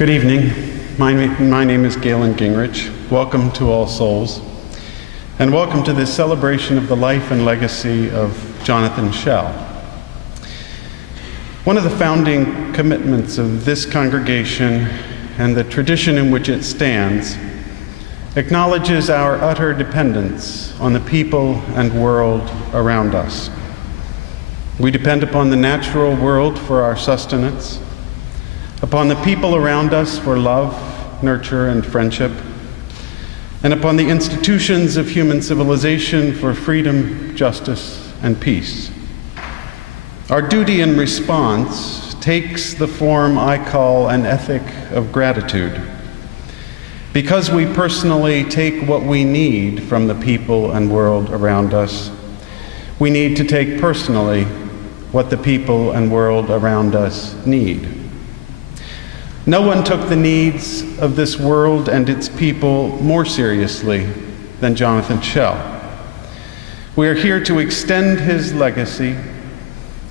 Good evening. My name is Galen Gingrich. Welcome to All Souls, and welcome to this celebration of the life and legacy of Jonathan Schell. One of the founding commitments of this congregation and the tradition in which it stands acknowledges our utter dependence on the people and world around us. We depend upon the natural world for our sustenance, upon the people around us for love, nurture, and friendship, and upon the institutions of human civilization for freedom, justice, and peace. Our duty in response takes the form I call an ethic of gratitude. Because we personally take what we need from the people and world around us, we need to take personally what the people and world around us need. No one took the needs of this world and its people more seriously than Jonathan Schell. We are here to extend his legacy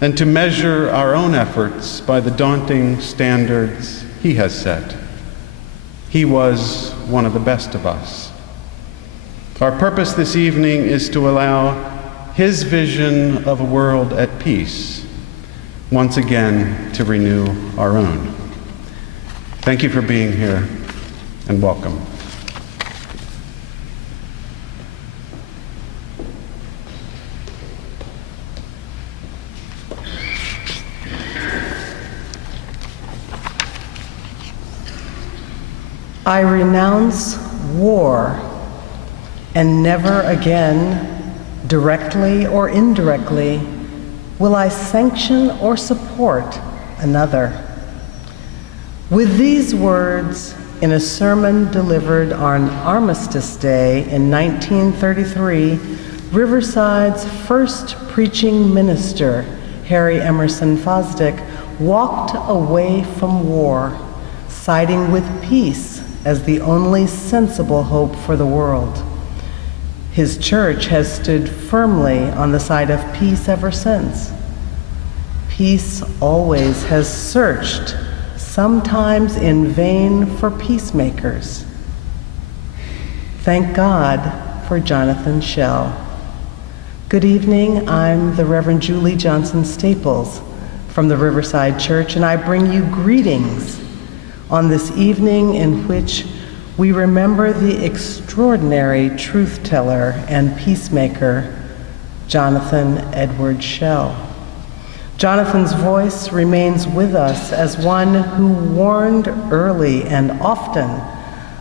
and to measure our own efforts by the daunting standards he has set. He was one of the best of us. Our purpose this evening is to allow his vision of a world at peace once again to renew our own. Thank you for being here, and welcome. I renounce war, and never again, directly or indirectly, will I sanction or support another. With these words, in a sermon delivered on Armistice Day in 1933, Riverside's first preaching minister, Harry Emerson Fosdick, walked away from war, siding with peace as the only sensible hope for the world. His church has stood firmly on the side of peace ever since. Peace always has searched, sometimes in vain, for peacemakers. Thank God for Jonathan Schell. Good evening, I'm the Reverend Julie Johnson Staples from the Riverside Church, and I bring you greetings on this evening in which we remember the extraordinary truth teller and peacemaker, Jonathan Edward Schell. Jonathan's voice remains with us as one who warned early and often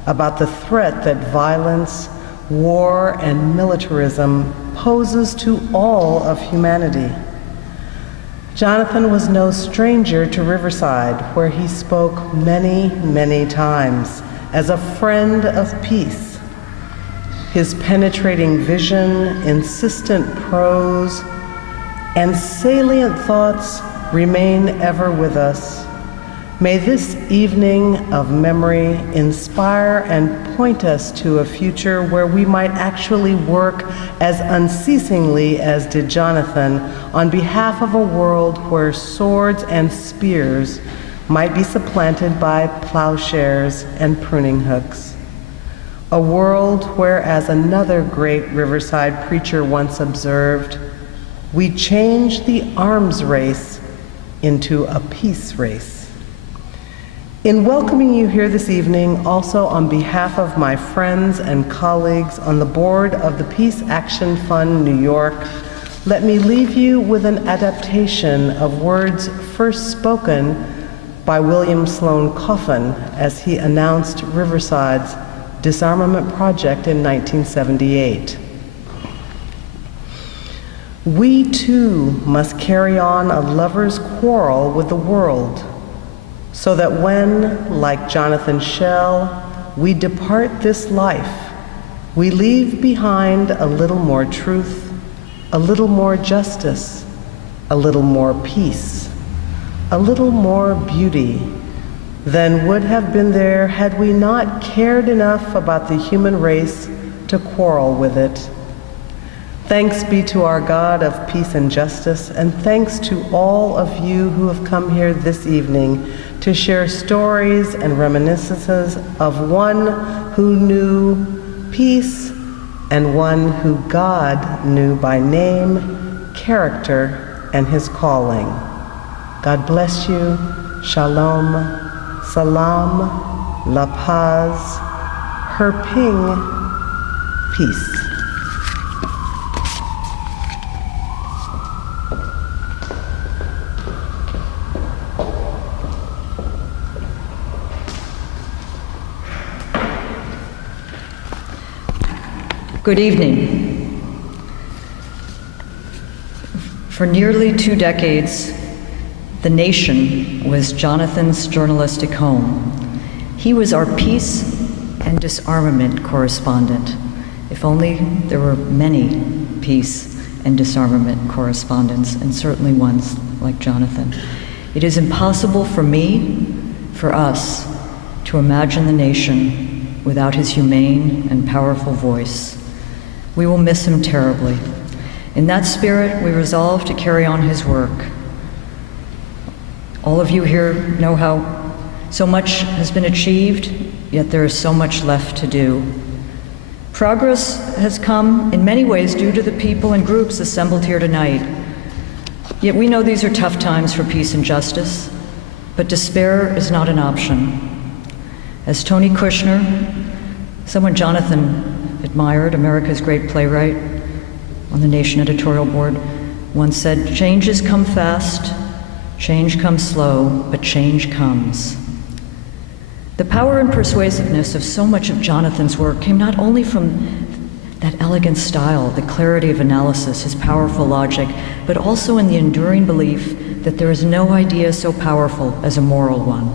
about the threat that violence, war, and militarism poses to all of humanity. Jonathan was no stranger to Riverside, where he spoke many, many times as a friend of peace. His penetrating vision, insistent prose, and salient thoughts remain ever with us. May this evening of memory inspire and point us to a future where we might actually work as unceasingly as did Jonathan on behalf of a world where swords and spears might be supplanted by plowshares and pruning hooks. A world where, as another great Riverside preacher once observed, we change the arms race into a peace race. In welcoming you here this evening, also on behalf of my friends and colleagues on the board of the Peace Action Fund New York, let me leave you with an adaptation of words first spoken by William Sloane Coffin as he announced Riverside's disarmament project in 1978. We too must carry on a lover's quarrel with the world, so that when, like Jonathan Schell, we depart this life, we leave behind a little more truth, a little more justice, a little more peace, a little more beauty than would have been there had we not cared enough about the human race to quarrel with it. Thanks be to our God of peace and justice, and thanks to all of you who have come here this evening to share stories and reminiscences of one who knew peace and one who God knew by name, character, and his calling. God bless you. Shalom, salam, la paz, her ping, peace. Good evening. For nearly 2 decades, the nation was Jonathan's journalistic home. He was our Peace and Disarmament correspondent. If only there were many peace and disarmament correspondents, and certainly ones like Jonathan. It is impossible for me, for us, to imagine the nation without his humane and powerful voice. We will miss him terribly. In that spirit, we resolve to carry on his work. All of you here know how so much has been achieved, yet there is so much left to do. Progress has come in many ways due to the people and groups assembled here tonight. Yet we know these are tough times for peace and justice, but despair is not an option. As Tony Kushner, someone Jonathan admired, America's great playwright on the Nation editorial board, once said, "Changes come fast, change comes slow, but change comes." The power and persuasiveness of so much of Jonathan's work came not only from that elegant style, the clarity of analysis, his powerful logic, but also in the enduring belief that there is no idea so powerful as a moral one.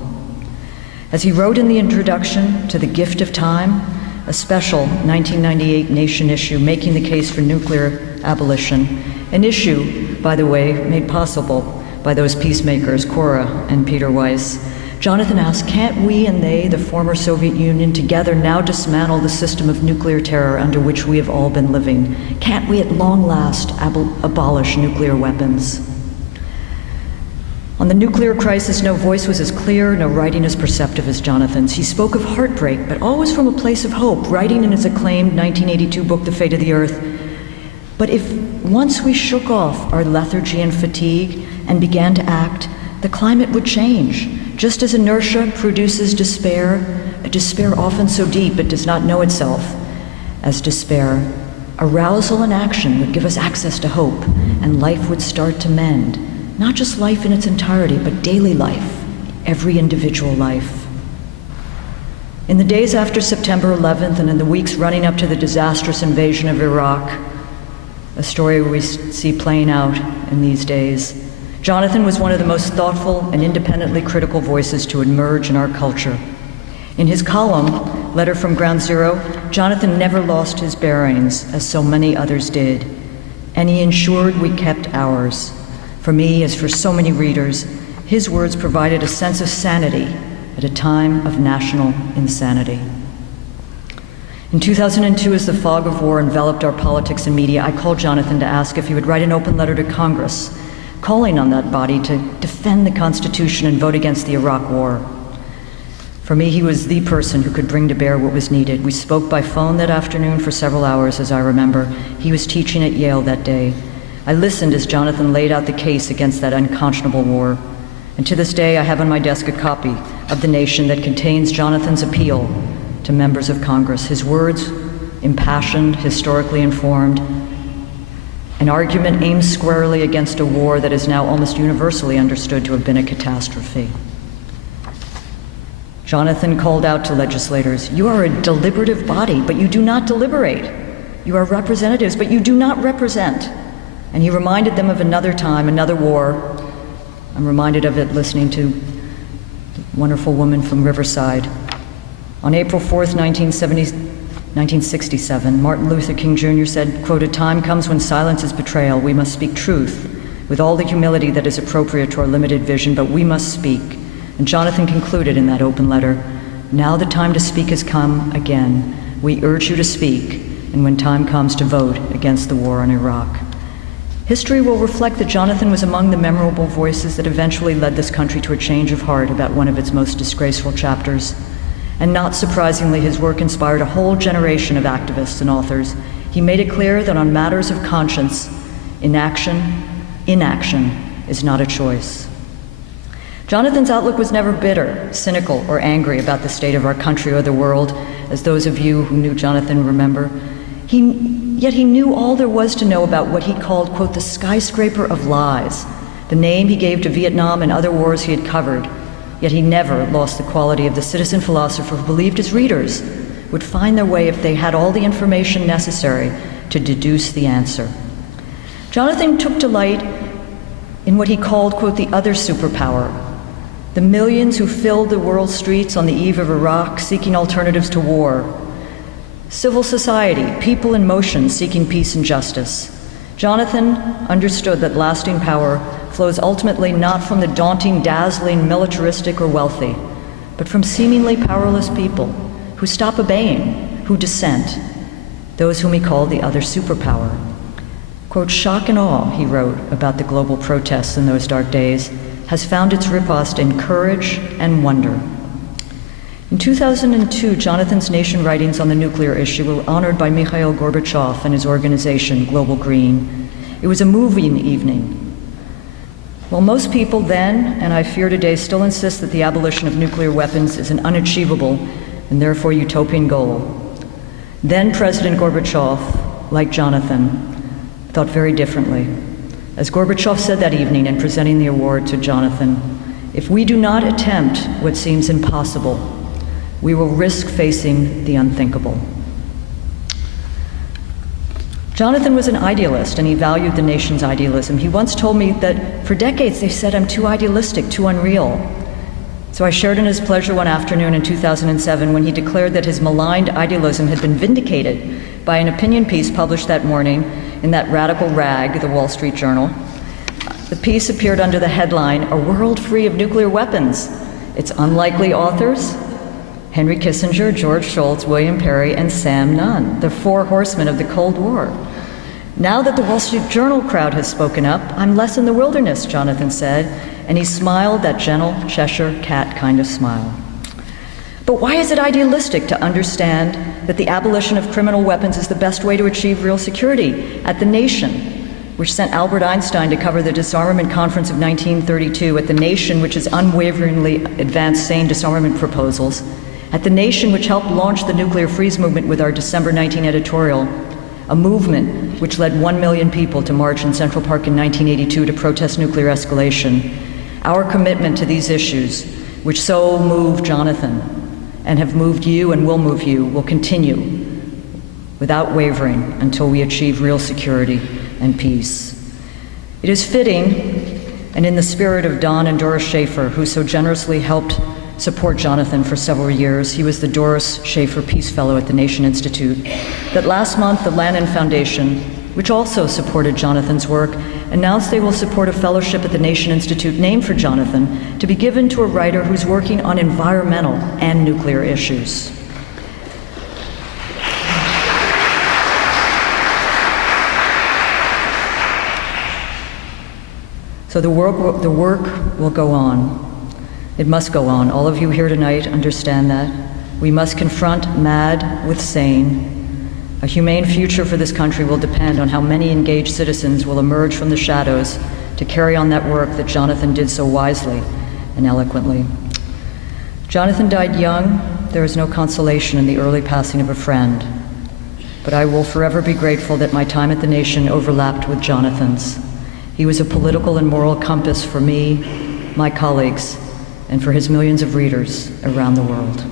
As he wrote in the introduction to The Gift of Time, a special 1998 Nation issue making the case for nuclear abolition, an issue, by the way, made possible by those peacemakers, Cora and Peter Weiss, Jonathan asked, can't we and they, the former Soviet Union, together now dismantle the system of nuclear terror under which we have all been living? Can't we at long last abolish nuclear weapons? On the nuclear crisis, no voice was as clear, no writing as perceptive as Jonathan's. He spoke of heartbreak, but always from a place of hope, writing in his acclaimed 1982 book, The Fate of the Earth. But if once we shook off our lethargy and fatigue and began to act, the climate would change. Just as inertia produces despair, a despair often so deep it does not know itself as despair, arousal and action would give us access to hope, and life would start to mend. Not just life in its entirety, but daily life, every individual life. In the days after September 11th and in the weeks running up to the disastrous invasion of Iraq, a story we see playing out in these days, Jonathan was one of the most thoughtful and independently critical voices to emerge in our culture. In his column, Letter from Ground Zero, Jonathan never lost his bearings, as so many others did, and he ensured we kept ours. For me, as for so many readers, his words provided a sense of sanity at a time of national insanity. In 2002, as the fog of war enveloped our politics and media, I called Jonathan to ask if he would write an open letter to Congress, calling on that body to defend the Constitution and vote against the Iraq War. For me, he was the person who could bring to bear what was needed. We spoke by phone that afternoon for several hours, as I remember. He was teaching at Yale that day. I listened as Jonathan laid out the case against that unconscionable war. And to this day, I have on my desk a copy of The Nation that contains Jonathan's appeal to members of Congress. His words, impassioned, historically informed, an argument aimed squarely against a war that is now almost universally understood to have been a catastrophe. Jonathan called out to legislators, "You are a deliberative body, but you do not deliberate. You are representatives, but you do not represent." And he reminded them of another time, another war. I'm reminded of it listening to the wonderful woman from Riverside. On April 4th, 1967, Martin Luther King Jr. said, quote, "A time comes when silence is betrayal. We must speak truth with all the humility that is appropriate to our limited vision, but we must speak." And Jonathan concluded in that open letter, "Now the time to speak has come again. We urge you to speak, and when time comes to vote against the war in Iraq." History will reflect that Jonathan was among the memorable voices that eventually led this country to a change of heart about one of its most disgraceful chapters. And not surprisingly, his work inspired a whole generation of activists and authors. He made it clear that on matters of conscience, inaction is not a choice. Jonathan's outlook was never bitter, cynical, or angry about the state of our country or the world, as those of you who knew Jonathan remember. Yet he knew all there was to know about what he called, quote, the skyscraper of lies, the name he gave to Vietnam and other wars he had covered. Yet he never lost the quality of the citizen philosopher who believed his readers would find their way if they had all the information necessary to deduce the answer. Jonathan took delight in what he called, quote, the other superpower, the millions who filled the world's streets on the eve of Iraq seeking alternatives to war, civil society, people in motion seeking peace and justice. Jonathan understood that lasting power flows ultimately not from the daunting, dazzling, militaristic, or wealthy, but from seemingly powerless people who stop obeying, who dissent, those whom he called the other superpower. Quote, shock and awe, he wrote about the global protests in those dark days, has found its riposte in courage and wonder. In 2002, Jonathan's nation writings on the nuclear issue were honored by Mikhail Gorbachev and his organization, Global Green. It was a moving evening. While most people then, and I fear today, still insist that the abolition of nuclear weapons is an unachievable and therefore utopian goal, then President Gorbachev, like Jonathan, thought very differently. As Gorbachev said that evening in presenting the award to Jonathan, if we do not attempt what seems impossible, we will risk facing the unthinkable. Jonathan was an idealist, and he valued the nation's idealism. He once told me that for decades they said I'm too idealistic, too unreal. So I shared in his pleasure one afternoon in 2007 when he declared that his maligned idealism had been vindicated by an opinion piece published that morning in that radical rag, the Wall Street Journal. The piece appeared under the headline, "A World Free of Nuclear Weapons." Its unlikely authors, Henry Kissinger, George Shultz, William Perry, and Sam Nunn, the four horsemen of the Cold War. Now that the Wall Street Journal crowd has spoken up, I'm less in the wilderness, Jonathan said, and he smiled that gentle Cheshire cat kind of smile. But why is it idealistic to understand that the abolition of criminal weapons is the best way to achieve real security? At The Nation, which sent Albert Einstein to cover the disarmament conference of 1932, at The Nation, which has unwaveringly advanced sane disarmament proposals, at The Nation, which helped launch the nuclear freeze movement with our December 19 editorial, a movement which led 1 million people to march in Central Park in 1982 to protest nuclear escalation. Our commitment to these issues, which so moved Jonathan and have moved you and will move you, will continue without wavering until we achieve real security and peace. It is fitting, and in the spirit of Don and Doris Schaefer, who so generously helped support Jonathan for several years, he was the Doris Schaefer Peace Fellow at the Nation Institute, that last month the Lannan Foundation, which also supported Jonathan's work, announced they will support a fellowship at the Nation Institute named for Jonathan to be given to a writer who's working on environmental and nuclear issues. So the work will go on. It must go on. All of you here tonight understand that. We must confront mad with sane. A humane future for this country will depend on how many engaged citizens will emerge from the shadows to carry on that work that Jonathan did so wisely and eloquently. Jonathan died young. There is no consolation in the early passing of a friend. But I will forever be grateful that my time at the Nation overlapped with Jonathan's. He was a political and moral compass for me, my colleagues, and for his millions of readers around the world.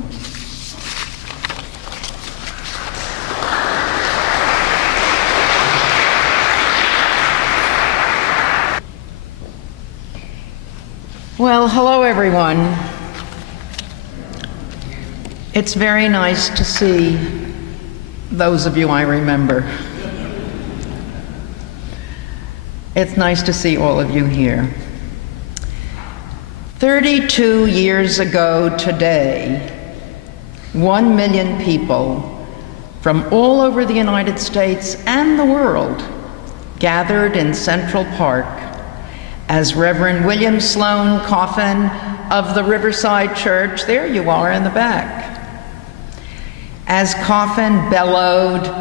Well, hello everyone. It's very nice to see those of you I remember. It's nice to see all of you here. 32 years ago today, 1 million people from all over the United States and the world gathered in Central Park as Reverend William Sloane Coffin of the Riverside Church, there you are in the back, as Coffin bellowed,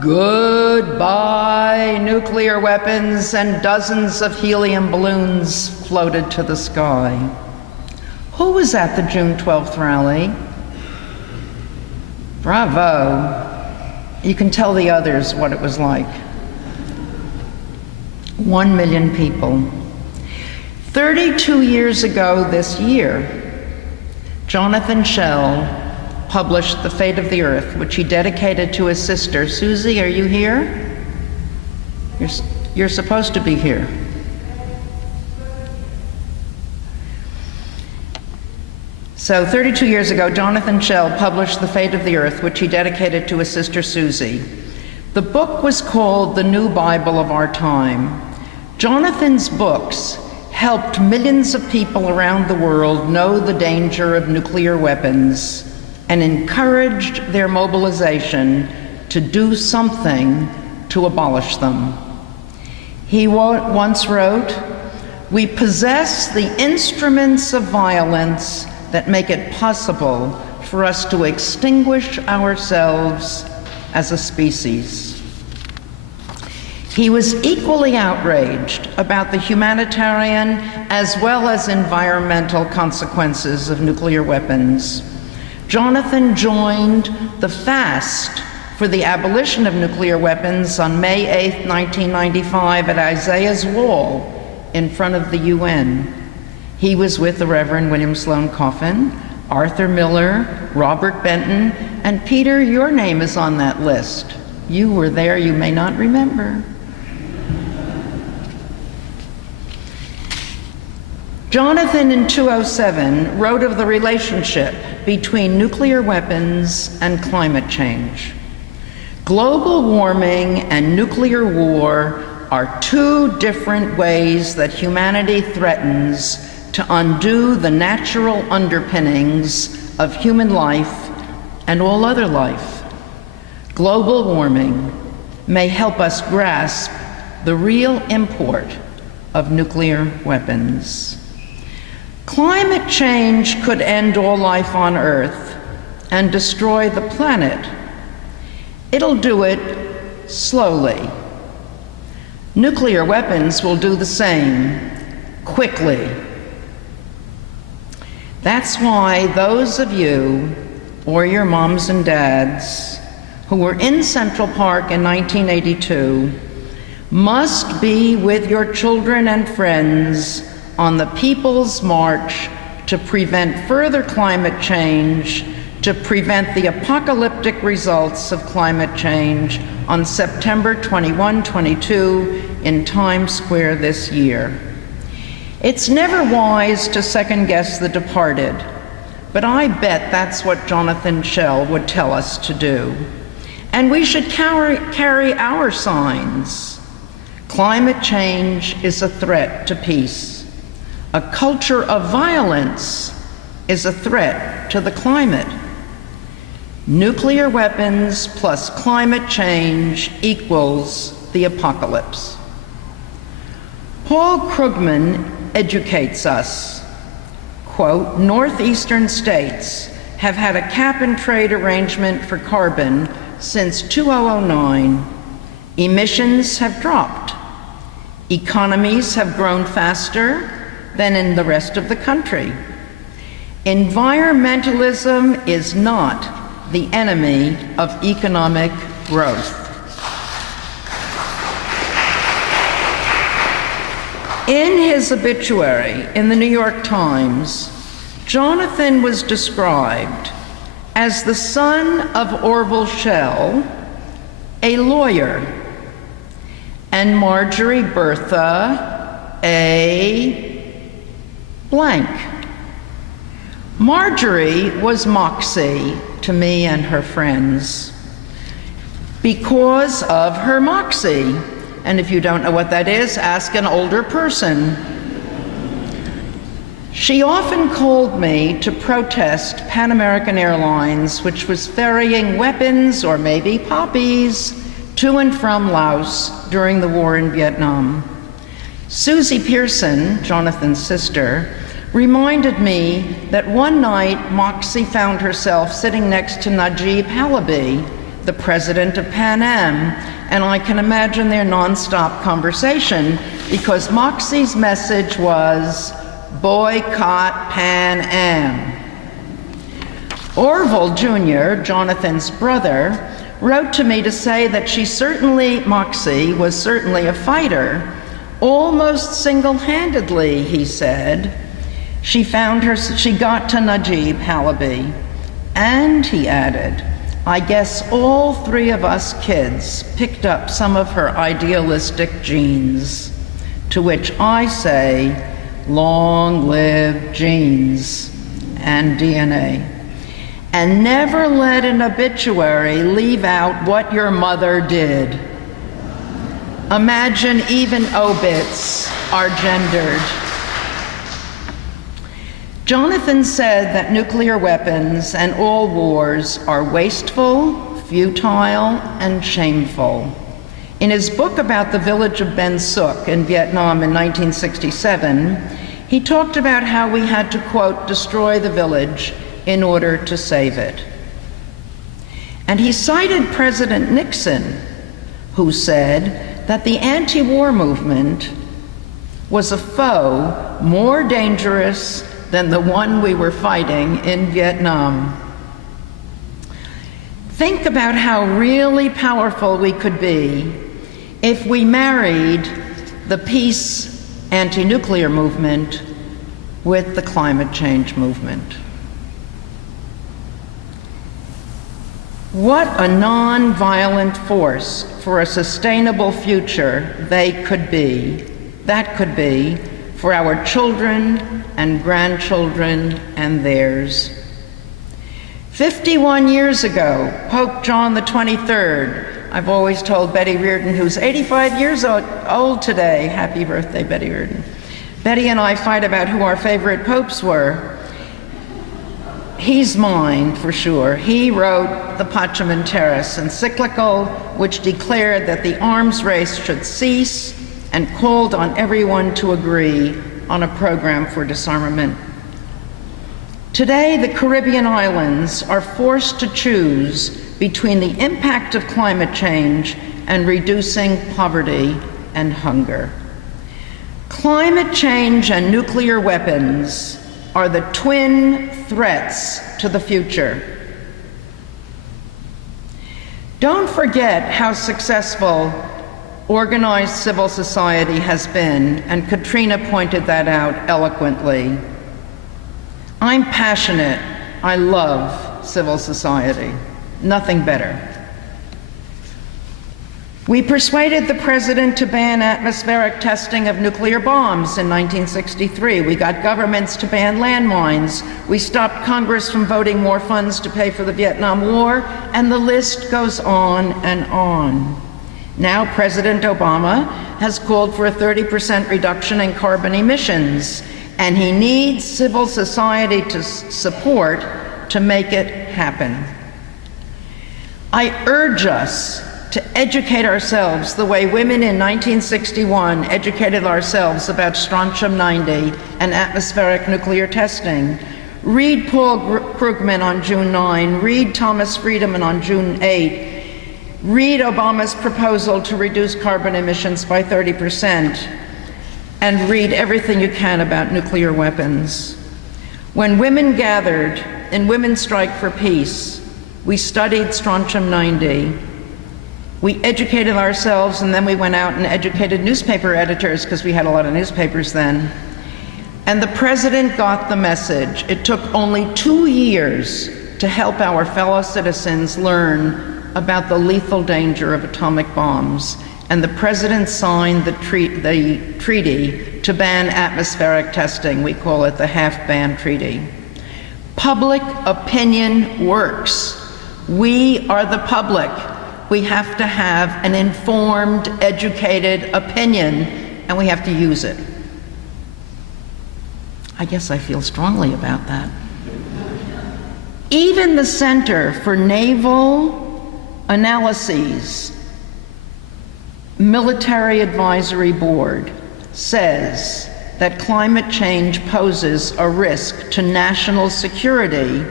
"Goodbye, nuclear weapons," and dozens of helium balloons floated to the sky. Who was at the June 12th rally? Bravo. You can tell the others what it was like. 1 million people. 32 years ago this year, Jonathan Schell published The Fate of the Earth, which he dedicated to his sister. Susie, are you here? You're supposed to be here. So 32 years ago, Jonathan Schell published The Fate of the Earth, which he dedicated to his sister Susie. The book was called The New Bible of Our Time. Jonathan's books helped millions of people around the world know the danger of nuclear weapons and encouraged their mobilization to do something to abolish them. He once wrote, "We possess the instruments of violence that make it possible for us to extinguish ourselves as a species." He was equally outraged about the humanitarian as well as environmental consequences of nuclear weapons. Jonathan joined the fast for the abolition of nuclear weapons on May 8, 1995 at Isaiah's Wall in front of the UN. He was with the Reverend William Sloane Coffin, Arthur Miller, Robert Benton, and Peter, your name is on that list. You were there, you may not remember. Jonathan in 2007 wrote of the relationship between nuclear weapons and climate change. Global warming and nuclear war are two different ways that humanity threatens to undo the natural underpinnings of human life and all other life. Global warming may help us grasp the real import of nuclear weapons. Climate change could end all life on Earth and destroy the planet. It'll do it slowly. Nuclear weapons will do the same, quickly. That's why those of you, or your moms and dads, who were in Central Park in 1982, must be with your children and friends on the People's March to prevent further climate change, to prevent the apocalyptic results of climate change on September 21, 22 in Times Square this year. It's never wise to second-guess the departed, but I bet that's what Jonathan Schell would tell us to do. And we should carry our signs. Climate change is a threat to peace. A culture of violence is a threat to the climate. Nuclear weapons plus climate change equals the apocalypse. Paul Krugman educates us, quote, "Northeastern states have had a cap-and-trade arrangement for carbon since 2009. Emissions have dropped. Economies have grown faster than in the rest of the country. Environmentalism is not the enemy of economic growth." In his obituary in the New York Times, Jonathan was described as the son of Orville Schell, a lawyer, and Marjorie Bertha, a blank. Marjorie was Moxie to me and her friends because of her moxie. And if you don't know what that is, ask an older person. She often called me to protest Pan American Airlines, which was ferrying weapons, or maybe poppies, to and from Laos during the war in Vietnam. Susie Pearson, Jonathan's sister, reminded me that one night Moxie found herself sitting next to Najib Halaby, the president of Pan Am, and I can imagine their nonstop conversation because Moxie's message was, boycott Pan Am. Orville Jr., Jonathan's brother, wrote to me to say that Moxie was certainly a fighter. Almost single-handedly, he said, she got to Najib Halaby. And, he added, I guess all three of us kids picked up some of her idealistic genes, to which I say, long live genes and DNA. And never let an obituary leave out what your mother did. Imagine even obits are gendered. Jonathan said that nuclear weapons and all wars are wasteful, futile, and shameful. In his book about the village of Ben Suc in Vietnam in 1967, he talked about how we had to, quote, destroy the village in order to save it. And he cited President Nixon, who said that the anti-war movement was a foe more dangerous than the one we were fighting in Vietnam. Think about how really powerful we could be if we married the peace anti-nuclear movement with the climate change movement. What a non-violent force for a sustainable future that could be for our children and grandchildren and theirs. 51 years ago, Pope John the 23rd, I've always told Betty Reardon, who's 85 years old today, happy birthday, Betty Reardon. Betty and I fight about who our favorite popes were. He's mine, for sure. He wrote the Pacem in Terris encyclical, which declared that the arms race should cease and called on everyone to agree on a program for disarmament. Today, the Caribbean islands are forced to choose between the impact of climate change and reducing poverty and hunger. Climate change and nuclear weapons are the twin threats to the future. Don't forget how successful organized civil society has been, and Katrina pointed that out eloquently. I'm passionate. I love civil society. Nothing better. We persuaded the president to ban atmospheric testing of nuclear bombs in 1963. We got governments to ban landmines. We stopped Congress from voting more funds to pay for the Vietnam War, and the list goes on and on. Now President Obama has called for a 30% reduction in carbon emissions, and he needs civil society to support to make it happen. I urge us to educate ourselves the way women in 1961 educated ourselves about strontium-90 and atmospheric nuclear testing. Read Paul Krugman on June 9, read Thomas Friedman on June 8, read Obama's proposal to reduce carbon emissions by 30%, and read everything you can about nuclear weapons. When women gathered in Women's Strike for Peace, we studied strontium-90. We educated ourselves, and then we went out and educated newspaper editors, because we had a lot of newspapers then. And the president got the message. It took only 2 years to help our fellow citizens learn about the lethal danger of atomic bombs. And the president signed the treaty to ban atmospheric testing. We call it the half-ban treaty. Public opinion works. We are the public. We have to have an informed, educated opinion, and we have to use it. I guess I feel strongly about that. Even the Center for Naval Analyses Military Advisory Board says that climate change poses a risk to national security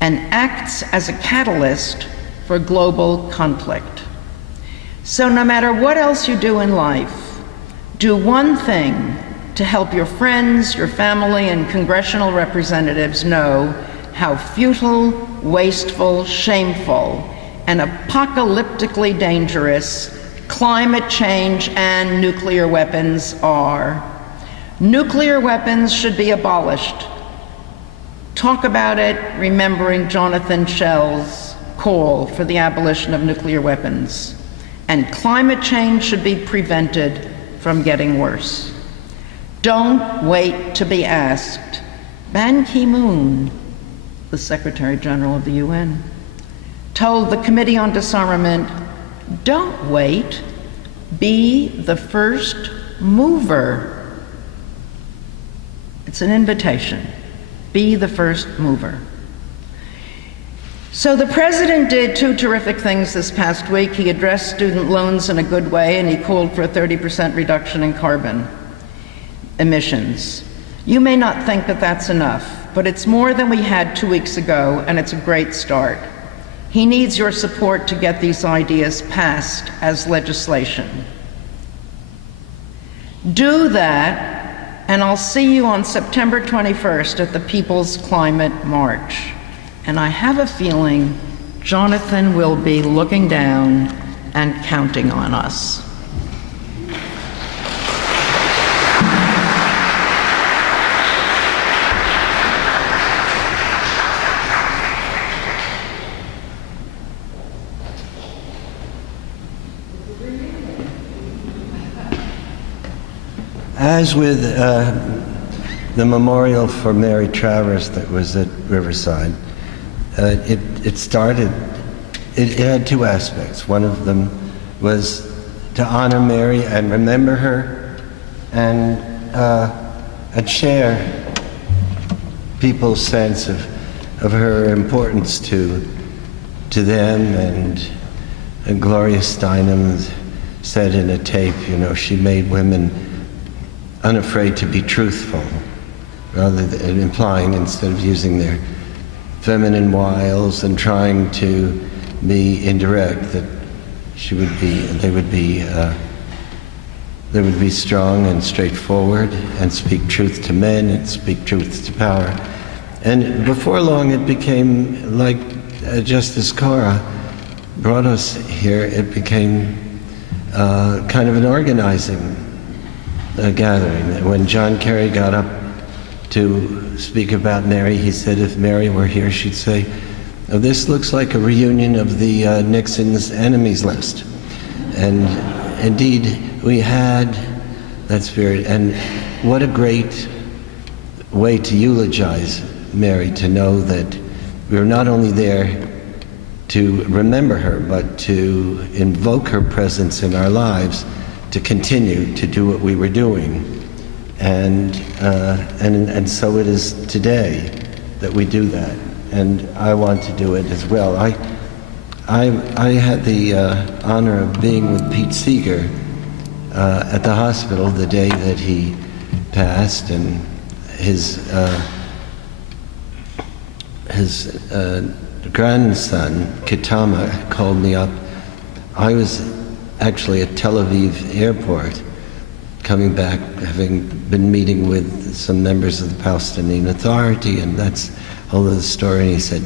and acts as a catalyst for global conflict. So no matter what else you do in life, do one thing to help your friends, your family, and congressional representatives know how futile, wasteful, shameful, and apocalyptically dangerous climate change and nuclear weapons are. Nuclear weapons should be abolished. Talk about it, remembering Jonathan Schell's call for the abolition of nuclear weapons. And climate change should be prevented from getting worse. Don't wait to be asked. Ban Ki-moon, the Secretary General of the UN, told the Committee on Disarmament, don't wait, be the first mover. It's an invitation. Be the first mover. So the president did two terrific things this past week. He addressed student loans in a good way, and he called for a 30% reduction in carbon emissions. You may not think that that's enough, but it's more than we had 2 weeks ago, and it's a great start. He needs your support to get these ideas passed as legislation. Do that, and I'll see you on September 21st at the People's Climate March. And I have a feeling Jonathan will be looking down and counting on us. As with the memorial for Mary Travers that was at Riverside, it had two aspects. One of them was to honor Mary and remember her and share people's sense of her importance to them. And Gloria Steinem said in a tape, she made women unafraid to be truthful, rather than implying, instead of using their feminine wiles and trying to be indirect, that they would be strong and straightforward and speak truth to men and speak truth to power. And before long it became like, just as Cora brought us here, it became kind of an organizing gathering. When John Kerry got up to speak about Mary, he said if Mary were here, she'd say, oh, this looks like a reunion of the Nixon's enemies list. And indeed, we had that spirit. And what a great way to eulogize Mary, to know that we were not only there to remember her, but to invoke her presence in our lives, to continue to do what we were doing. And so it is today that we do that. And I want to do it as well. I had the honor of being with Pete Seeger at the hospital the day that he passed, and his grandson, Kitama, called me up. I was actually at Tel Aviv airport, coming back, having been meeting with some members of the Palestinian Authority, and that's all of the story. And he said,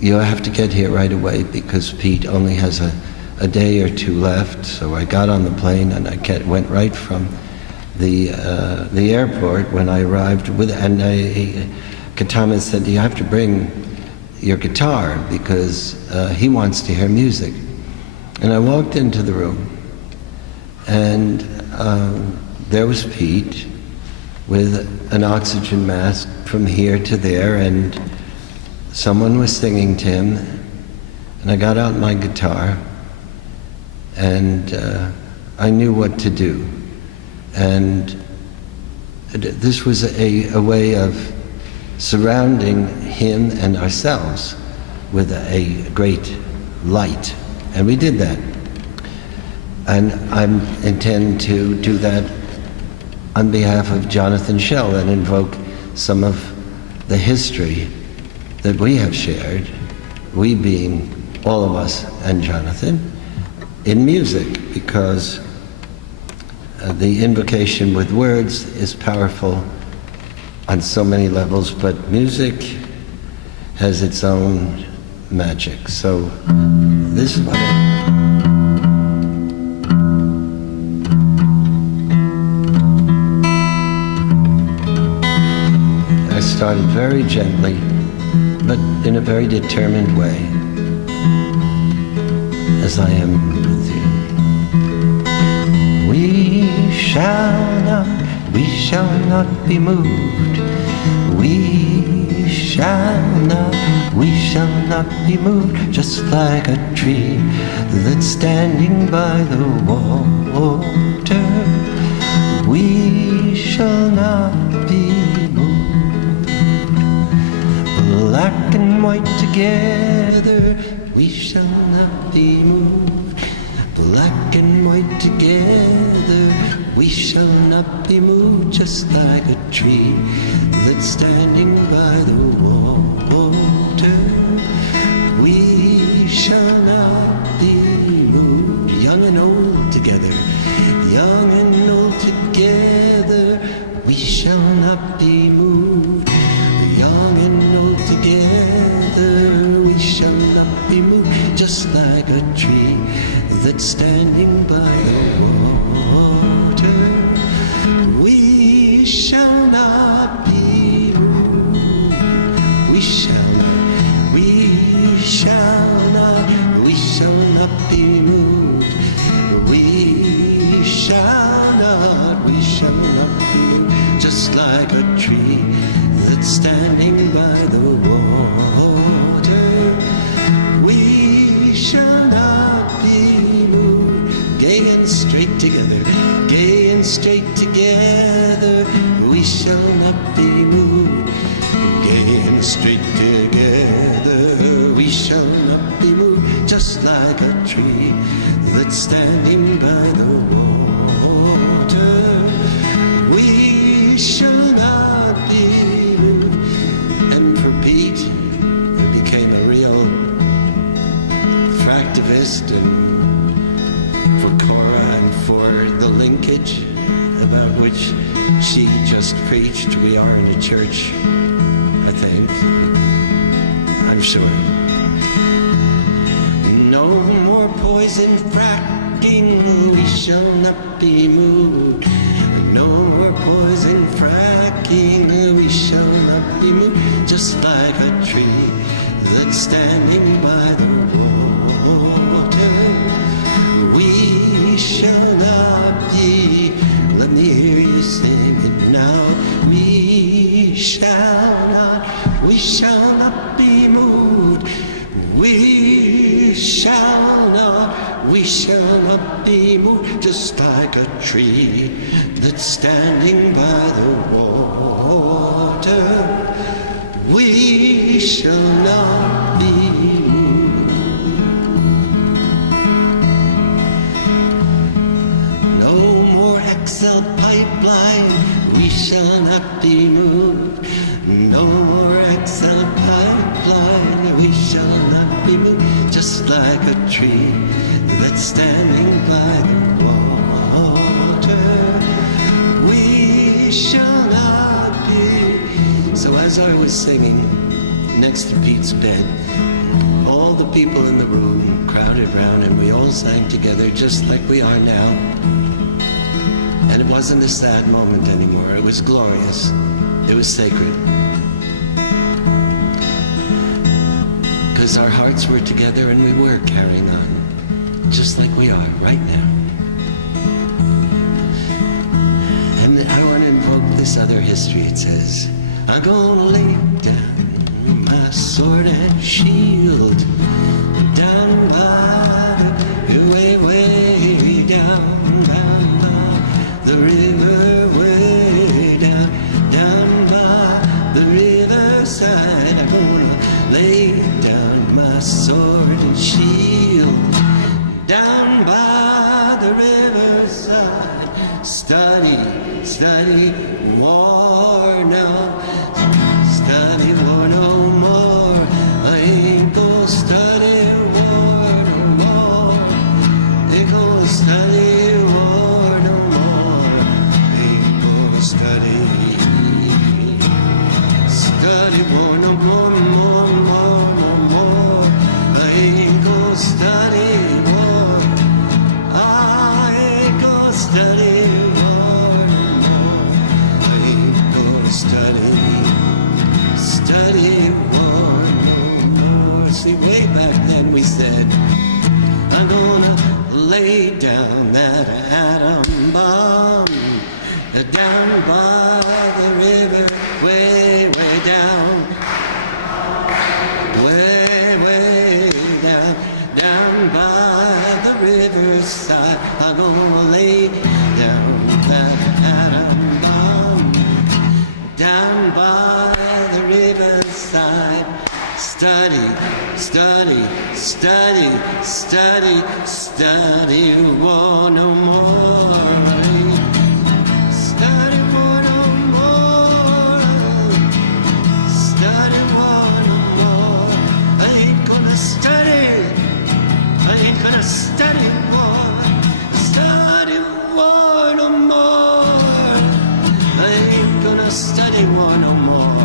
you have to get here right away because Pete only has a day or two left. So I got on the plane and I went right from the airport. When I arrived Katama said, you have to bring your guitar because he wants to hear music. And I walked into the room, and there was Pete with an oxygen mask from here to there, and someone was singing to him. And I got out my guitar, and I knew what to do. And this was a way of surrounding him and ourselves with a great light. And we did that. And I intend to do that on behalf of Jonathan Schell and invoke some of the history that we have shared, we being all of us and Jonathan, in music, because the invocation with words is powerful on so many levels, but music has its own magic. So this is what I started very gently, but in a very determined way, as I am with you. We shall not be moved. We shall not be moved, just like a tree that's standing by the water. We shall not be moved. Black and white together, we shall not be moved. Black and white together, we shall not be moved, just like a tree that's standing by the water. We shall not be moved, young and old together, young and old together, we shall not be moved, young and old together, we shall not be moved, just like a tree that's standing by the water. We shall not be moved. We shall not be moved. We shall not be moved, just like a tree that's standing by the water. We shall not be moved. Gay and straight together, gay and straight together, we shall not be moved. Gay and straight together, we shall not be moved, just like a tree that's standing by the water. We shall not be moved. And for Pete, who became a real fractivist, and for Cora and for the linkage about which she just preached, we are in a church, I think, I'm sure. No more poison fracking, we shall not be moved. No more poison fracking, we shall not be moved, just like a tree that's standing by the water. We shall not be, let me hear you sing it now. We shall not be moved. We shall not be moved, just like a tree that's standing by the water. We shall not be moved. No more XL pipeline, we shall not be moved. No more XL pipeline, we shall not be moved, just like a tree that's standing by the water. We shall not be. So as I was singing next to Pete's bed, all the people in the room crowded round and we all sang together just like we are now. And it wasn't a sad moment anymore. It was glorious. It was sacred. Because our hearts were together and we were carrying on, just like we are right now. And I want to invoke this other history. It says, I'm gonna lay down my sword and shield down by the way down by the river, way down by the riverside. I'm gonna lay down my sword and shield down by the Study, study, study, study, study war no more. Study war no more. Study war no more. I ain't gonna study. I ain't gonna study war. Study war no more. I ain't gonna study war no more.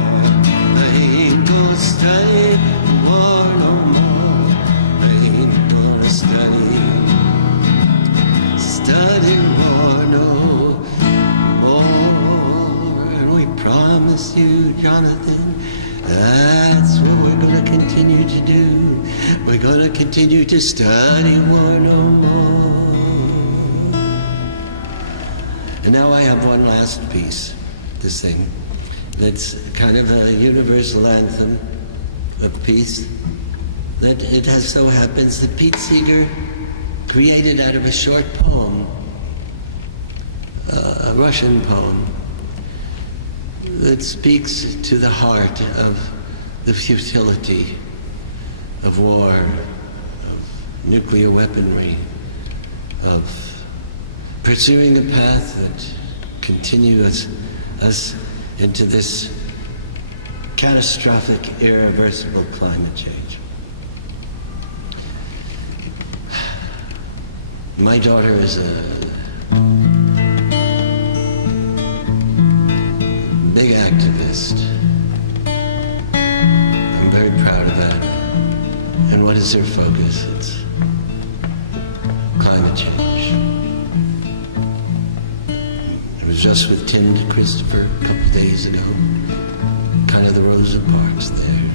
I ain't gonna study war no more. I ain't gonna study war no more. And we promise you, Jonathan, that's what we're gonna continue to do. We're gonna continue to study war no more. And now I have one last piece to sing. That's kind of a universal anthem of peace. That it has so happens that Pete Seeger created out of a short poem, a Russian poem, that speaks to the heart of the futility of war, of nuclear weaponry, of pursuing a path that continues us into this catastrophic, irreversible climate change. My daughter is a big activist. I'm very proud of that. And what is her focus? It's climate change. I was just with Tim and Christopher a couple days ago. Kind of the Rosa Parks there.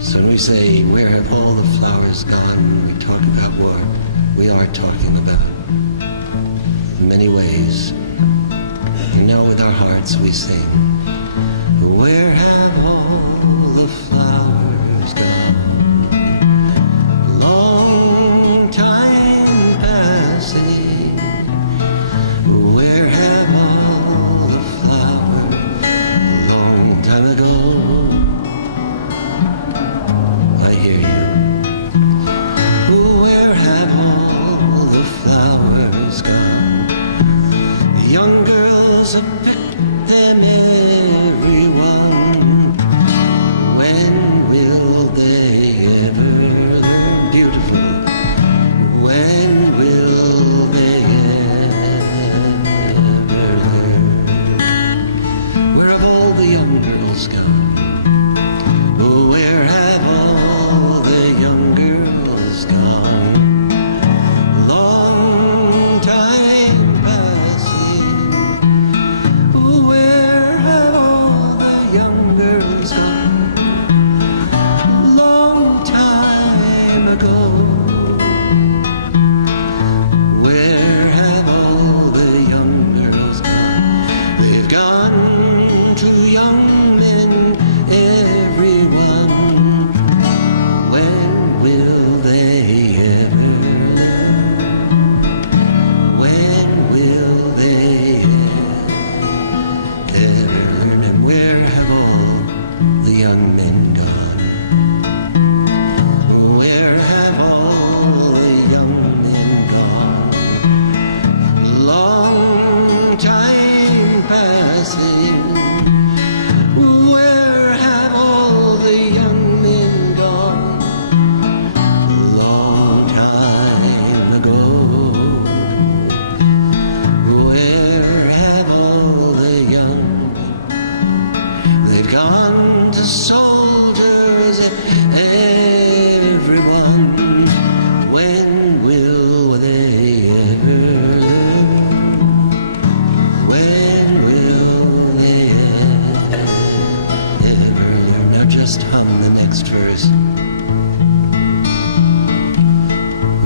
So when we say, where have all the flowers gone, when we talk about war, we are talking about, in many ways, you know, with our hearts we sing, where have all the flowers gone? Long time passing, where have all the flowers? Long time ago, I hear you. Where have all the flowers gone? The young girls have picked them, everyone. When will they ever learn? Beautiful. When will they ever learn? Where have all the young girls gone? Where have all the young girls gone? Long time passing. Where have all the young girls gone? Long time ago. Where have all the young girls gone? They've gone to young men, everyone. When will they ever learn? When will they ever learn? And where have all the young men gone? Where have all the young men gone? Long time passing. Where have all the young men gone? Long time ago. Where have all the young men? They've gone to soldiers, everyone. When will they ever learn? When will they ever learn? Now just hum the next verse.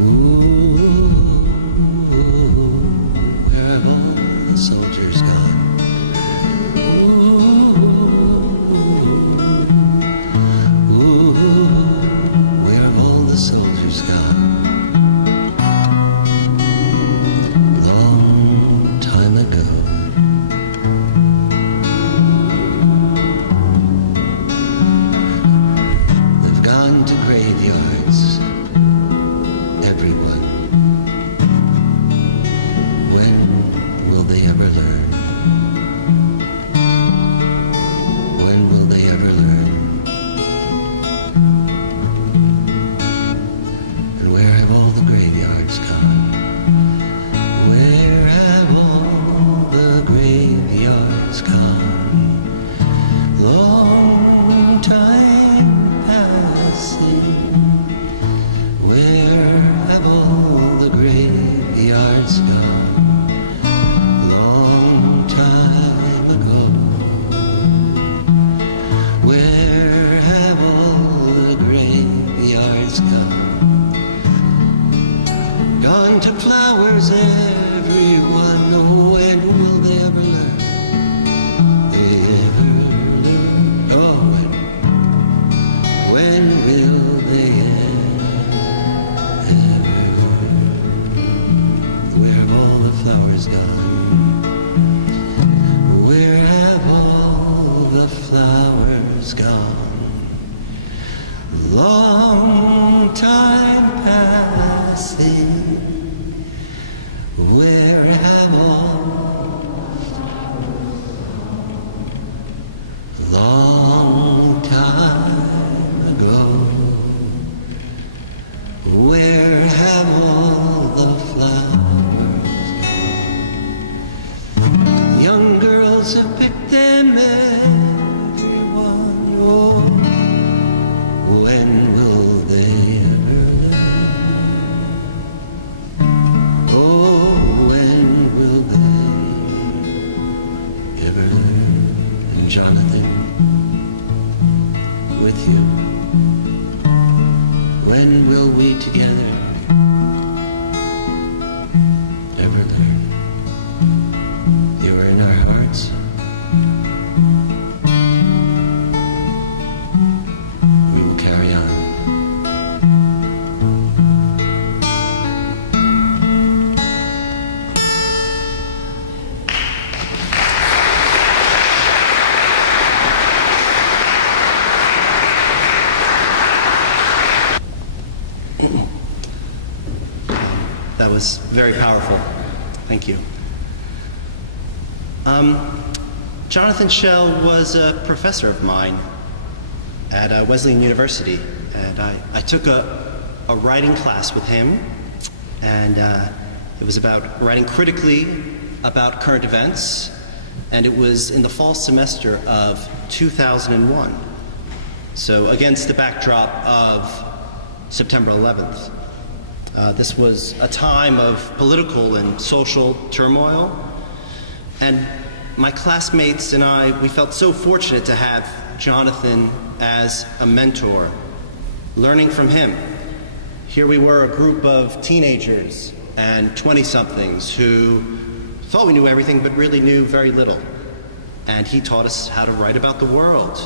Ooh, where have all the soldiers gone? Ooh, where have all the soldiers gone? Long time ago. Long time passing, where have all? Long time ago, where have all the flowers gone? Young girls have picked them, everyone. Oh, when will they ever learn? Oh, when will they ever learn? And Jonathan, with you, when will we together ever learn? You are in our hearts. We will carry on. That was very powerful. Thank you. Jonathan Schell was a professor of mine at Wesleyan University, and I took a writing class with him, and it was about writing critically about current events, and it was in the fall semester of 2001. So against the backdrop of September 11th. This was a time of political and social turmoil, and my classmates and I, we felt so fortunate to have Jonathan as a mentor, learning from him. Here we were, a group of teenagers and 20-somethings who thought we knew everything but really knew very little. And he taught us how to write about the world.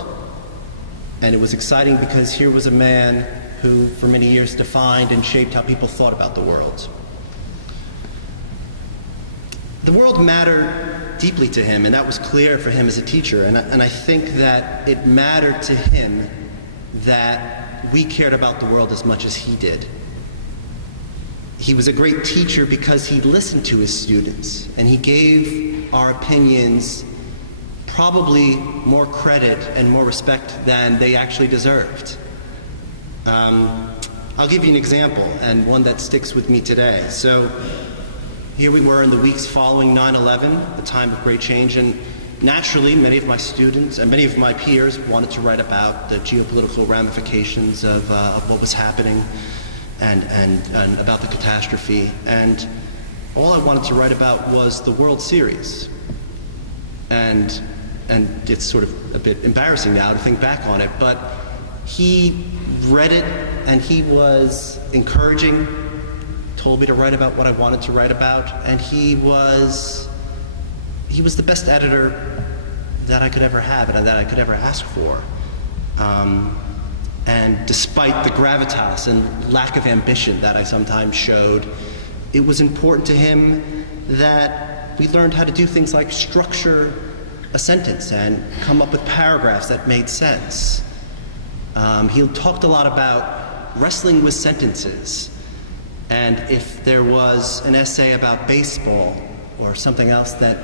And it was exciting because here was a man who for many years defined and shaped how people thought about the world. The world mattered deeply to him, and that was clear for him as a teacher. And I think that it mattered to him that we cared about the world as much as he did. He was a great teacher because he listened to his students, and he gave our opinions probably more credit and more respect than they actually deserved. I'll give you an example, and one that sticks with me today. So here we were in the weeks following 9/11, the time of great change, and naturally many of my students and many of my peers wanted to write about the geopolitical ramifications of what was happening and about the catastrophe. And all I wanted to write about was the World Series. And it's sort of a bit embarrassing now to think back on it, but he read it and he was encouraging, told me to write about what I wanted to write about, and he was the best editor that I could ever have and that I could ever ask for. And despite the gravitas and lack of ambition that I sometimes showed, it was important to him that we learned how to do things like structure a sentence and come up with paragraphs that made sense. He talked a lot about wrestling with sentences, and if there was an essay about baseball or something else that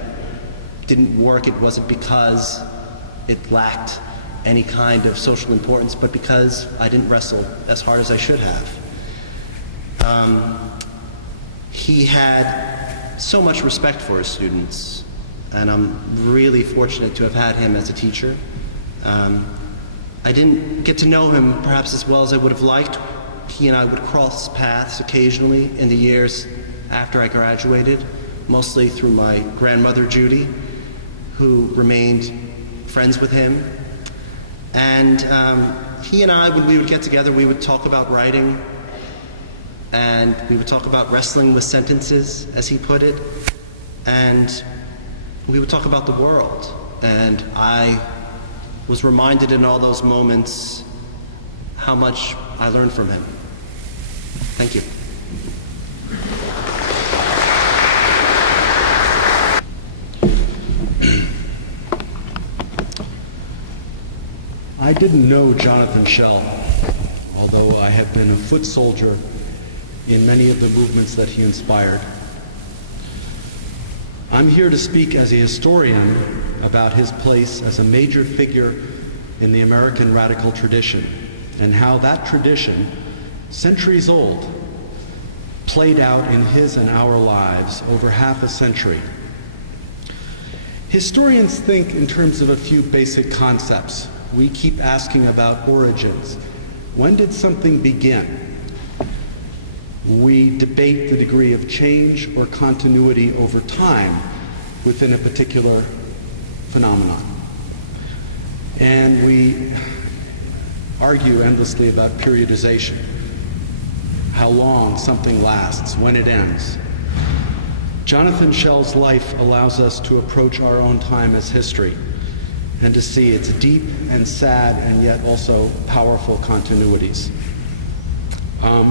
didn't work, it wasn't because it lacked any kind of social importance, but because I didn't wrestle as hard as I should have. He had so much respect for his students, and I'm really fortunate to have had him as a teacher. I didn't get to know him perhaps as well as I would have liked. He and I would cross paths occasionally in the years after I graduated, mostly through my grandmother, Judy, who remained friends with him. And he and I, when we would get together, we would talk about writing, and we would talk about wrestling with sentences, as he put it, and we would talk about the world. And I was reminded in all those moments how much I learned from him. Thank you. I didn't know Jonathan Schell although I have been a foot soldier in many of the movements that he inspired. I'm here to speak as a historian about his place as a major figure in the American radical tradition and how that tradition, centuries old, played out in his and our lives over half a century. Historians think in terms of a few basic concepts. We keep asking about origins. When did something begin? We debate the degree of change or continuity over time within a particular phenomenon. And we argue endlessly about periodization, how long something lasts, when it ends. Jonathan Schell's life allows us to approach our own time as history and to see its deep and sad and yet also powerful continuities.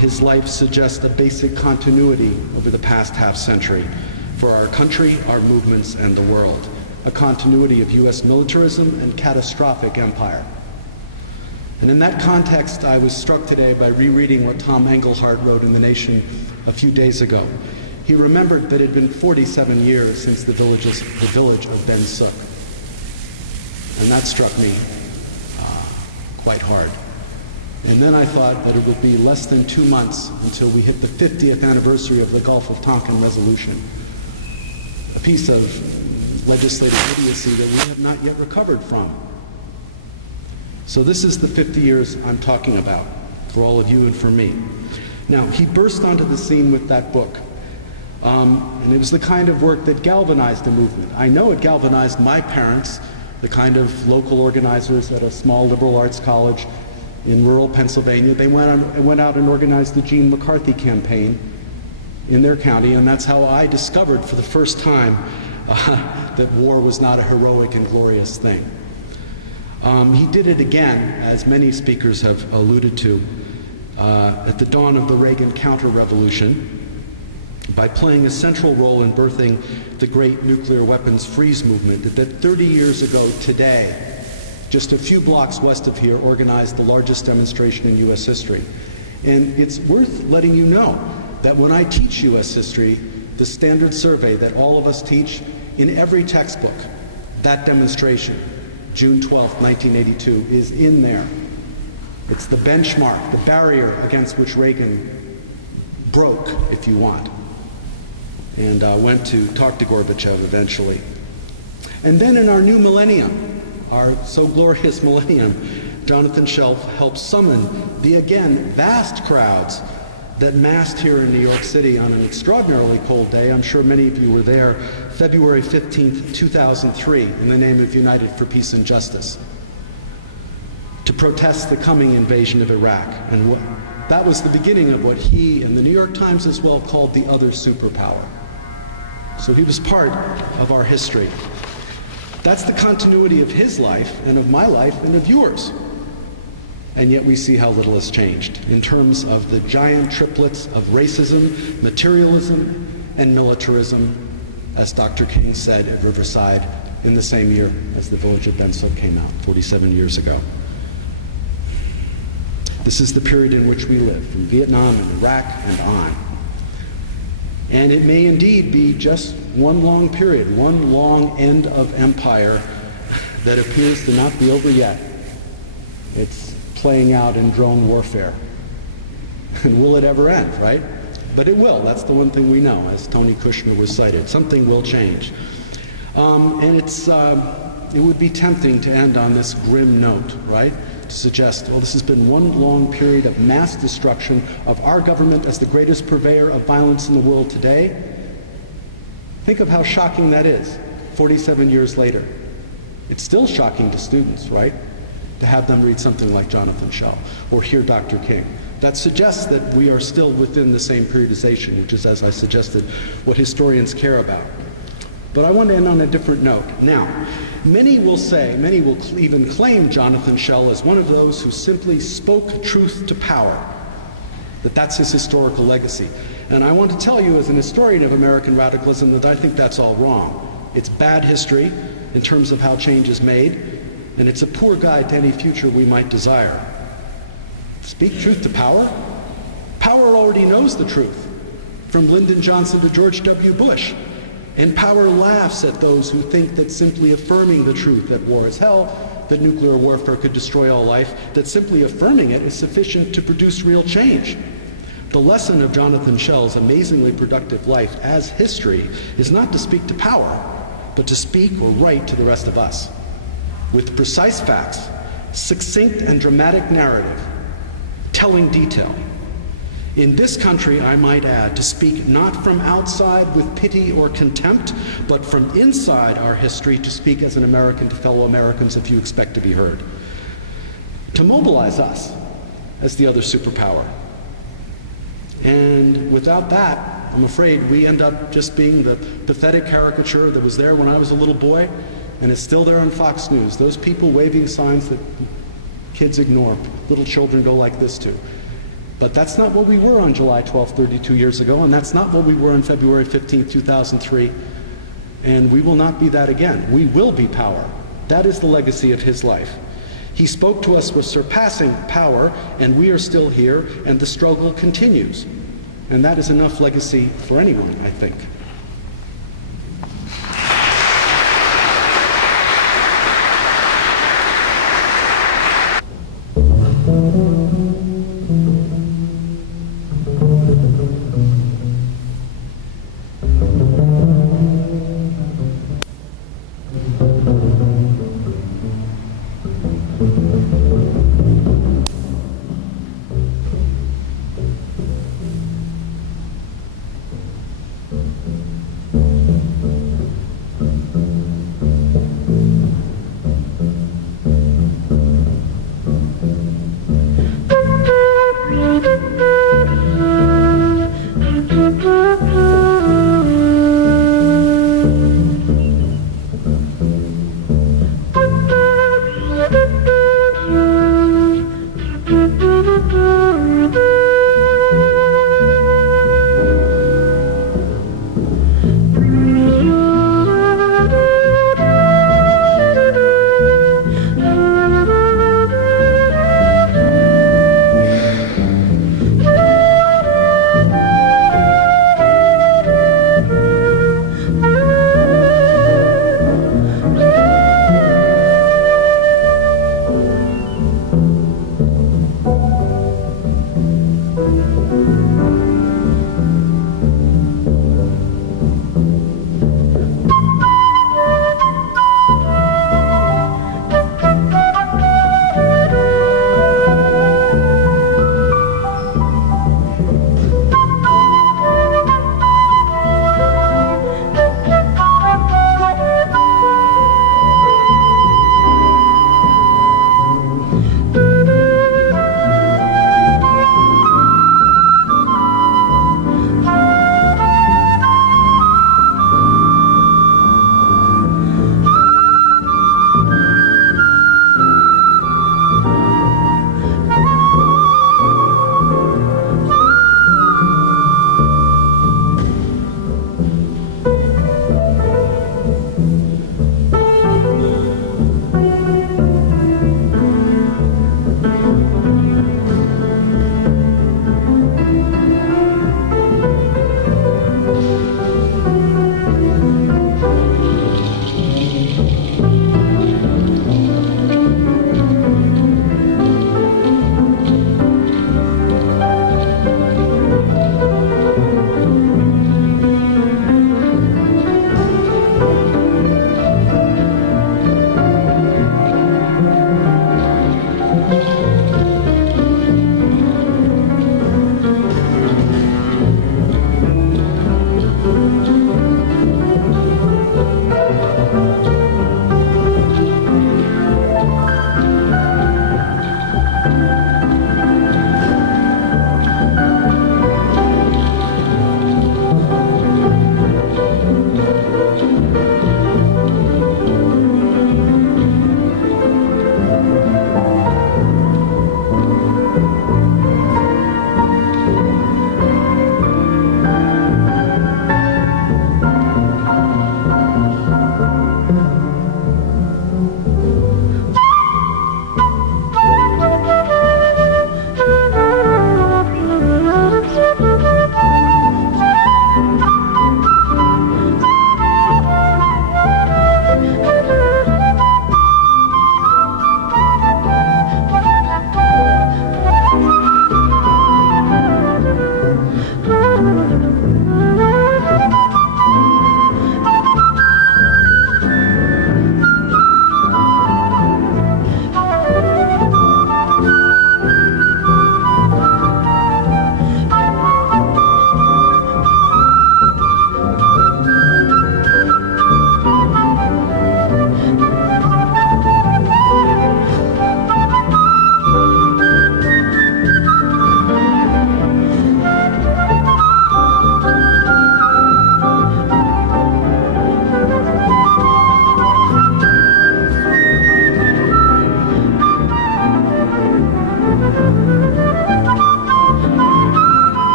His life suggests a basic continuity over the past half century for our country, our movements, and the world. A continuity of U.S. militarism and catastrophic empire. And in that context, I was struck today by rereading what Tom Engelhardt wrote in The Nation a few days ago. He remembered that it had been 47 years since the village of Ben Suk. And that struck me quite hard. And then I thought that it would be less than 2 months until we hit the 50th anniversary of the Gulf of Tonkin resolution, a piece of legislative idiocy that we have not yet recovered from. So this is the 50 years I'm talking about, for all of you and for me. Now, he burst onto the scene with that book. And it was the kind of work that galvanized the movement. I know it galvanized my parents, the kind of local organizers at a small liberal arts college in rural Pennsylvania. They went out and organized the Gene McCarthy campaign in their county, and that's how I discovered for the first time that war was not a heroic and glorious thing. He did it again, as many speakers have alluded to, at the dawn of the Reagan counter-revolution, by playing a central role in birthing the great nuclear weapons freeze movement that 30 years ago today, just a few blocks west of here, organized the largest demonstration in U.S. history. And it's worth letting you know that when I teach U.S. history, the standard survey that all of us teach in every textbook, that demonstration, June 12, 1982, is in there. It's the benchmark, the barrier against which Reagan broke, if you want, and went to talk to Gorbachev eventually. And then in our new millennium, our so glorious millennium, Jonathan Schell helped summon the, again, vast crowds that massed here in New York City on an extraordinarily cold day. I'm sure many of you were there, February 15th, 2003, in the name of United for Peace and Justice, to protest the coming invasion of Iraq. And that was the beginning of what he and the New York Times as well called the other superpower. So he was part of our history. That's the continuity of his life and of my life and of yours. And yet we see how little has changed in terms of the giant triplets of racism, materialism, and militarism, as Dr. King said at Riverside in the same year as the Village of Ben Suk came out, 47 years ago. This is the period in which we live, from Vietnam and Iraq and on. And it may indeed be just one long period, one long end of empire that appears to not be over yet. It's playing out in drone warfare. And will it ever end, right? But it will. That's the one thing we know, as Tony Kushner recited. Something will change. And it would be tempting to end on this grim note, right? To suggest, well, this has been one long period of mass destruction of our government as the greatest purveyor of violence in the world today. Think of how shocking that is, 47 years later. It's still shocking to students, right? To have them read something like Jonathan Schell or hear Dr. King. That suggests that we are still within the same periodization, which is, as I suggested, what historians care about. But I want to end on a different note. Now, many will even claim Jonathan Schell as one of those who simply spoke truth to power, that that's his historical legacy. And I want to tell you, as an historian of American radicalism, that I think that's all wrong. It's bad history in terms of how change is made, and it's a poor guide to any future we might desire. Speak truth to power? Power already knows the truth, from Lyndon Johnson to George W. Bush. And power laughs at those who think that simply affirming the truth that war is hell, that nuclear warfare could destroy all life, that simply affirming it is sufficient to produce real change. The lesson of Jonathan Schell's amazingly productive life as history is not to speak to power, but to speak or write to the rest of us. With precise facts, succinct and dramatic narrative, telling detail. In this country, I might add, to speak not from outside with pity or contempt, but from inside our history, to speak as an American to fellow Americans if you expect to be heard. To mobilize us as the other superpower. And without that, I'm afraid we end up just being the pathetic caricature that was there when I was a little boy, and is still there on Fox News. Those people waving signs that kids ignore, little children go like this to. But that's not what we were on July 12, 32 years ago, and that's not what we were on February 15, 2003. And we will not be that again. We will be power. That is the legacy of his life. He spoke to us with surpassing power, and we are still here, and the struggle continues. And that is enough legacy for anyone, I think.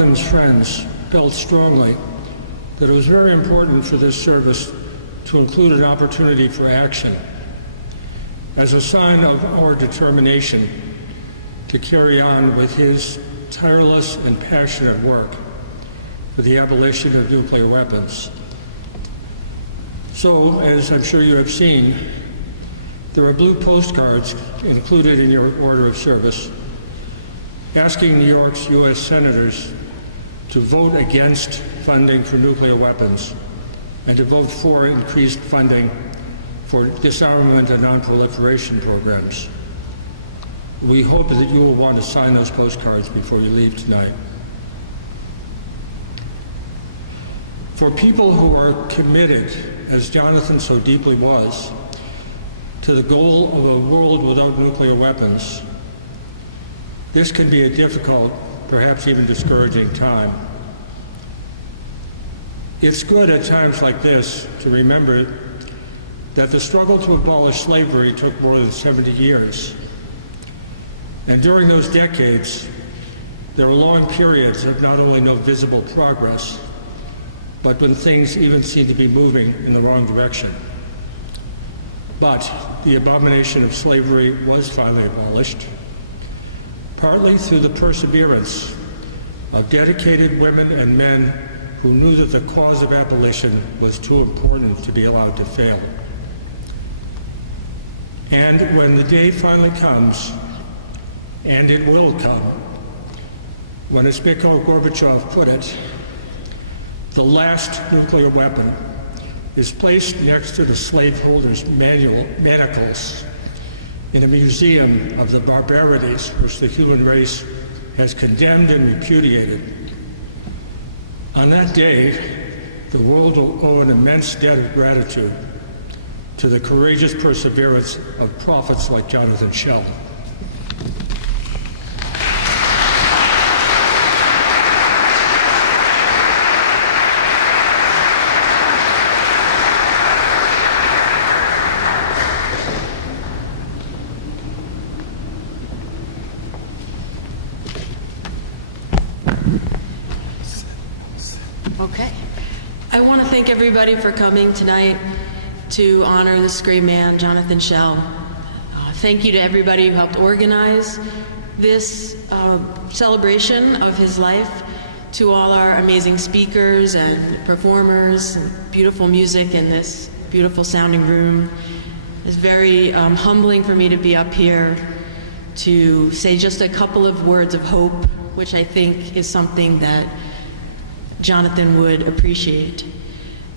Jonathan's friends felt strongly that it was very important for this service to include an opportunity for action as a sign of our determination to carry on with his tireless and passionate work for the abolition of nuclear weapons. So, as I'm sure you have seen, there are blue postcards included in your order of service asking New York's U.S. senators to vote against funding for nuclear weapons and to vote for increased funding for disarmament and non-proliferation programs. We hope that you will want to sign those postcards before you leave tonight. For people who are committed, as Jonathan so deeply was, to the goal of a world without nuclear weapons, this can be a difficult, perhaps even discouraging time. It's good at times like this to remember that the struggle to abolish slavery took more than 70 years. And during those decades, there were long periods of not only no visible progress, but when things even seemed to be moving in the wrong direction. But the abomination of slavery was finally abolished, partly through the perseverance of dedicated women and men who knew that the cause of abolition was too important to be allowed to fail. And when the day finally comes, and it will come, when, as Mikhail Gorbachev put it, the last nuclear weapon is placed next to the slaveholders' manacles in a museum of the barbarities which the human race has condemned and repudiated. On that day, the world will owe an immense debt of gratitude to the courageous perseverance of prophets like Jonathan Schell. Okay. I want to thank everybody for coming tonight to honor this great man, Jonathan Schell. Thank you to everybody who helped organize this celebration of his life, to all our amazing speakers and performers, and beautiful music in this beautiful sounding room. It's very humbling for me to be up here to say just a couple of words of hope, which I think is something that Jonathan would appreciate.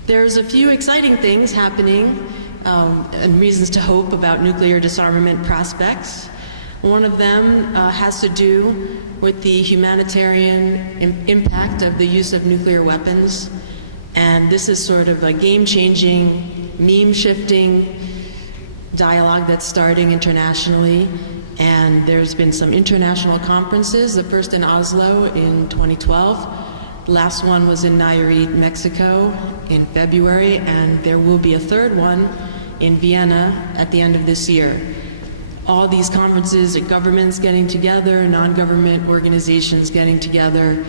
There's a few exciting things happening and reasons to hope about nuclear disarmament prospects. One of them has to do with the humanitarian impact of the use of nuclear weapons. And this is sort of a game-changing, meme-shifting dialogue that's starting internationally. And there's been some international conferences, the first in Oslo in 2012. Last one was in Nayarit, Mexico in February, and there will be a third one in Vienna at the end of this year. All these conferences, governments getting together, non-government organizations getting together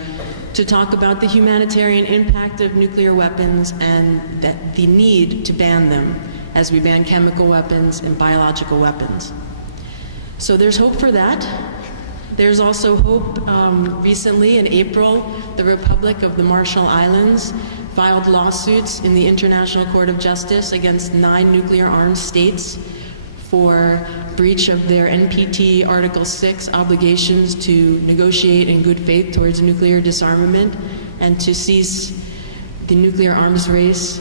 to talk about the humanitarian impact of nuclear weapons and that the need to ban them as we ban chemical weapons and biological weapons. So there's hope for that. There's also hope. Recently, in April, the Republic of the Marshall Islands filed lawsuits in the International Court of Justice against 9 nuclear-armed states for breach of their NPT Article 6 obligations to negotiate in good faith towards nuclear disarmament and to cease the nuclear arms race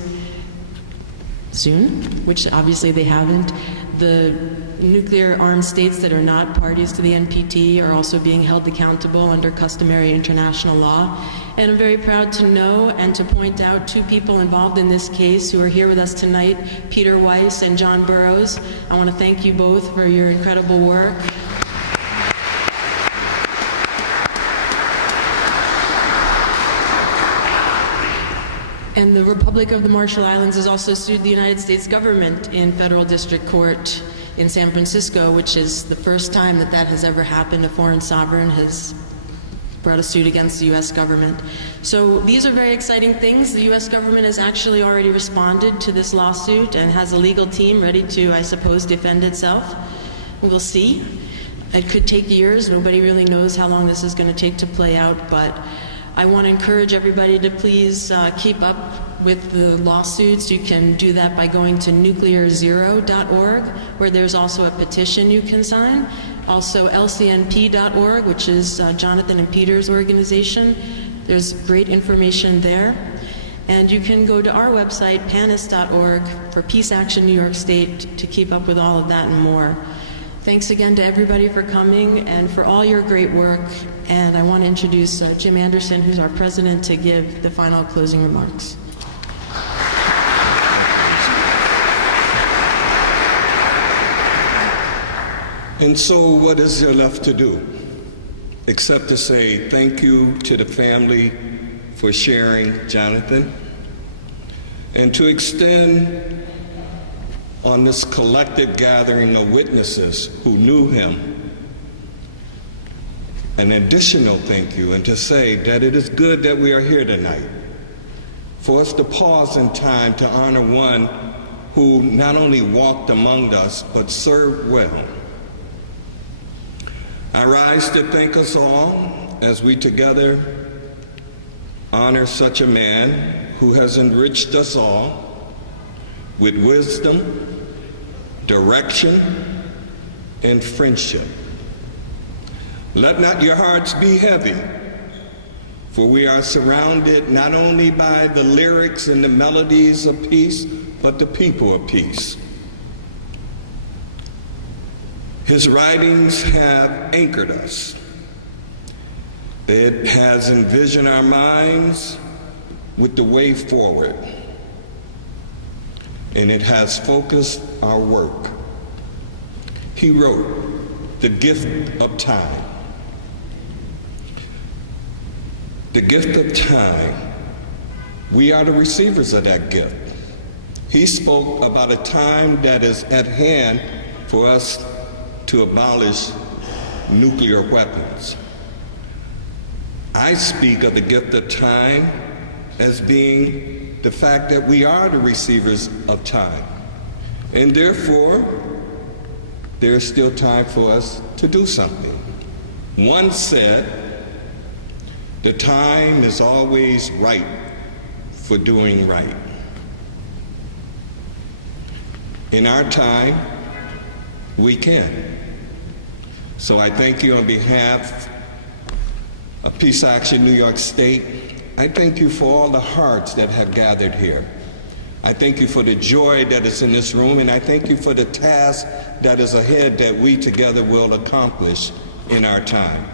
soon, which obviously they haven't. The nuclear-armed states that are not parties to the NPT are also being held accountable under customary international law. And I'm very proud to know and to point out 2 people involved in this case who are here with us tonight, Peter Weiss and John Burroughs. I want to thank you both for your incredible work. And the Republic of the Marshall Islands has also sued the United States government in federal district court in San Francisco, which is the first time that that has ever happened. A foreign sovereign has brought a suit against the U.S. government. So these are very exciting things. The U.S. government has actually already responded to this lawsuit and has a legal team ready to, I suppose, defend itself. We'll see. It could take years. Nobody really knows how long this is going to take to play out, but I want to encourage everybody to please keep up with the lawsuits. You can do that by going to nuclearzero.org, where there's also a petition you can sign. Also lcnp.org, which is Jonathan and Peter's organization. There's great information there. And you can go to our website, panis.org, for Peace Action New York State, to keep up with all of that and more. Thanks again to everybody for coming and for all your great work. And I want to introduce Jim Anderson, who's our president, to give the final closing remarks. And so what is there left to do except to say thank you to the family for sharing Jonathan, and to extend on this collective gathering of witnesses who knew him an additional thank you, and to say that it is good that we are here tonight for us to pause in time to honor one who not only walked among us but served well. I rise to thank us all as we together honor such a man who has enriched us all with wisdom, direction, and friendship. Let not your hearts be heavy, for we are surrounded not only by the lyrics and the melodies of peace, but the people of peace. His writings have anchored us. It has envisioned our minds with the way forward, and it has focused our work. He wrote The Gift of Time. The gift of time, we are the receivers of that gift. He spoke about a time that is at hand for us to abolish nuclear weapons. I speak of the gift of time as being the fact that we are the receivers of time. And therefore, there's still time for us to do something. One said, the time is always right for doing right. In our time, we can. So I thank you on behalf of Peace Action New York State. I thank you for all the hearts that have gathered here. I thank you for the joy that is in this room, and I thank you for the task that is ahead that we together will accomplish in our time.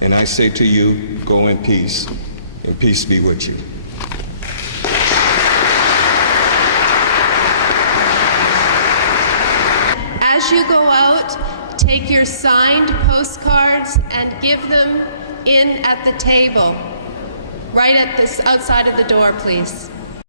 And I say to you, go in peace, and peace be with you. As you go out, take your signed postcards and give them in at the table, right at this outside of the door, please.